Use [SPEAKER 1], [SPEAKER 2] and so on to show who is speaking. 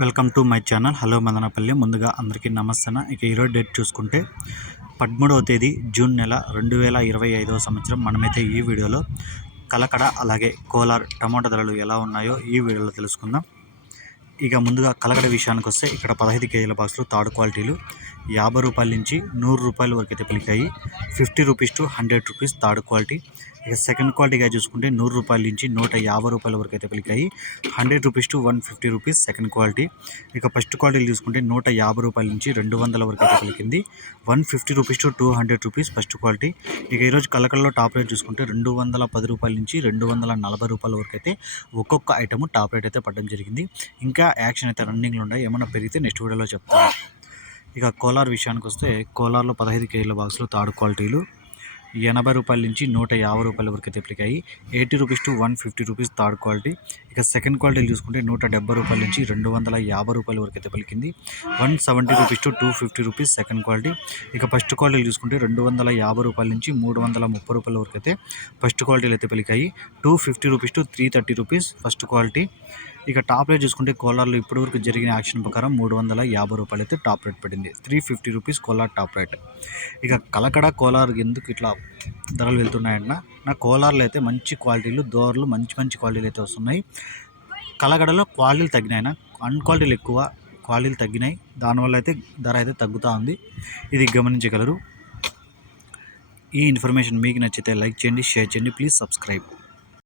[SPEAKER 1] Welcome to my channel. Hello Madanapalli. ముందుగా అందరికీ నమస్తే ఇక ఈరోజు డేట్ చూసుకుంటే పదమూడవ తేదీ జూన్ నెల రెండు వేల ఇరవై ఐదవ సంవత్సరం. మనమైతే ఈ వీడియోలో కలకడ అలాగే కోలార్ టమాటా ధరలు ఎలా ఉన్నాయో ఈ వీడియోలో తెలుసుకుందాం. ఇక ముందుగా కలకడ విషయానికి వస్తే ఇక్కడ పదహైదు కేజీల బాక్సులు థర్డ్ క్వాలిటీలు యాభై రూపాయల నుంచి నూరు రూపాయల వరకు అయితే పలికాయి. Fifty rupees to hundred rupees third quality. ఇక సెకండ్ క్వాలిటీగా చూసుకుంటే నూరు రూపాయల నుంచి నూట యాభై రూపాయల వరకు అయితే పలికాయి. Hundred rupees to one fifty rupees second quality. ఇక ఫస్ట్ క్వాలిటీ చూసుకుంటే నూట యాభై రూపాయల నుంచి రెండు వందల వరకు అయితే పలికింది. One fifty rupees to two hundred rupees first quality. ఇక ఈరోజు కలకల్లో టాప్ రేట్ చూసుకుంటే రెండు వందల పది రూపాయల నుంచి రెండు వందల నలభై రూపాయల వరకు అయితే ఒక్కొక్క ఐటమ్ టాప్ రేట్ అయితే పడడం జరిగింది. ఇంకా యాక్షన్ అయితే రన్నింగ్లో ఉన్నాయి. ఏమైనా పెరిగితే నెక్స్ట్ వీడియోలో చెప్తాను. ఇక కోలార్ విషయానికి వస్తే కోలార్లో పదహైదు కేజీల బాక్సులు తాడు క్వాలిటీలు. ఎనభై రూపాయల నుంచి నూట యాభై రూపాయల వరకు అయితే అప్లికాయి eighty rupees to one fifty rupees third quality. ఇక సెకండ్ క్వాలిటీలు చూసుకుంటే నూట డెబ్బై రూపాయల నుంచి రెండు వందల యాభై రూపాయల వరకు అయితే పలికింది. One seventy rupees to two fifty rupees second quality. ఇక ఫస్ట్ క్వాలిటీలు చూసుకుంటే రెండు వందల యాభై రూపాయల నుంచి మూడు వందల ముప్పై రూపాయల వరకు అయితే ఫస్ట్ క్వాలిటీలు అయితే పలికాయి. Two fifty rupees to three thirty rupees first quality. ఇక టాప్ రేట్ చూసుకుంటే కోలార్లో ఇప్పటివరకు జరిగిన యాక్షన్ ప్రకారం మూడు వందల యాభై రూపాయలు అయితే టాప్ రేట్ పడింది. Three fifty rupees Kolar top rate. ఇక కలకడ కోలార్ ఎందుకు ఇట్లా ధరలు వెళ్తున్నాయన్న నా కోలార్లో అయితే మంచి క్వాలిటీలు దోరలు మంచి మంచి క్వాలిటీలు అయితే వస్తున్నాయి. కలగడలో క్వాలిటీలు తగ్గినాయి అన్ క్వాలిటీలు ఎక్కువ క్వాలిటీలు తగ్గినాయి. దానివల్ల అయితే ధర అయితే తగ్గుతూ ఉంది. ఇది గమనించగలరు. ఈ ఇన్ఫర్మేషన్ మీకు నచ్చితే లైక్ చేయండి షేర్ చేయండి ప్లీజ్ సబ్స్క్రైబ్.